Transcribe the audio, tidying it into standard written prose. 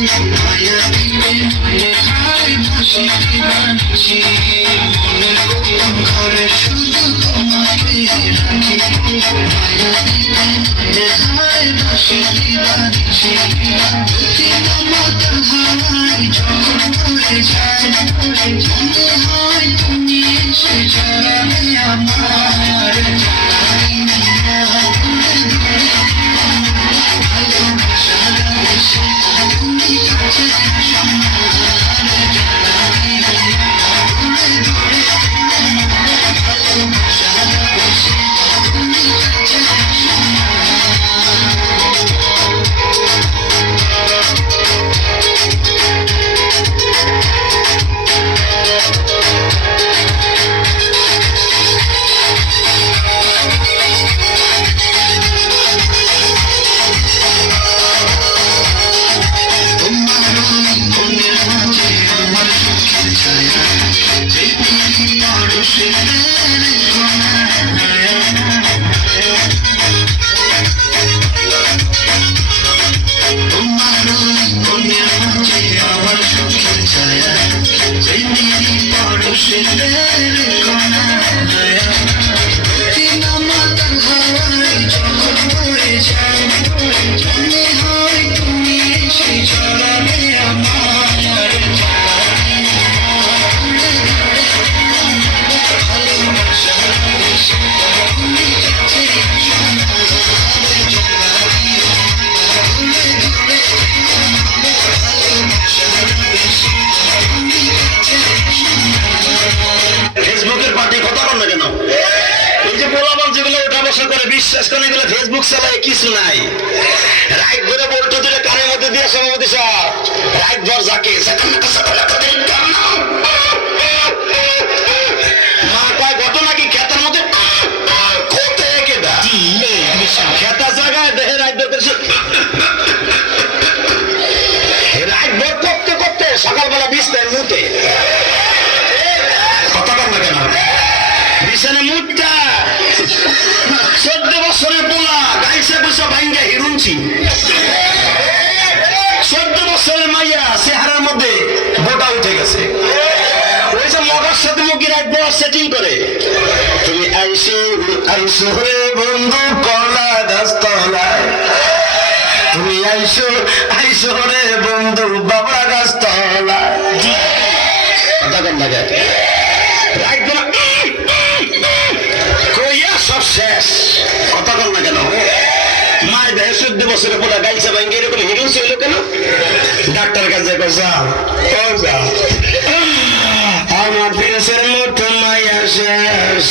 মায়া দিবে লেখায় ভাসি বাঁচি মনের গোপন ঘরে শুধু তোমাকে রাখি মায়া দিবে লেখায় ভাসি বাঁচি যদি মমতা হাওয়ায় যখন পড়ে যায় মনে হয় তুমি এসে যাবে আমার বিশ্বাস করে এগুলো ফেসবুক চালায় কিছু নাই রাইট ধরে বলতো দিলে কানের মধ্যে দিয়ে সভাপতি সাহেব রাইট ধর যাকে মা কয় ঘটনা কি খেতার মধ্যে খেতা জায়গায় দেহে রাইট ধর করেছে রাইট ভোর করতে করতে সকালবেলা বিছনায় মুতে কথা কর না কেন বিছানে মুটটা 14 বছরের পোলা গাইছে বসে ভাঙ্গা হিরুনছি 14 বছরের মাইয়া চেহারার মধ্যে গোটা উঠে গেছে ওই যে মগার সাথে মুখি রাখবো সেটিং করে তুমি আইসো রে বন্ধু কলা গাছতলায় তুমি আইসো রে বন্ধু বাবরা গাছতলায় কথা কর না রাখবো না সব শেষ কথা বল না কেন মায়ের দেহে 14 বছরে পোলা গাইছে ভাঙ্গে এরকম হিরোস হইলো কেন ডাক্তার কাছে যা আমার প্রিন্সের মতো মায়া শেষ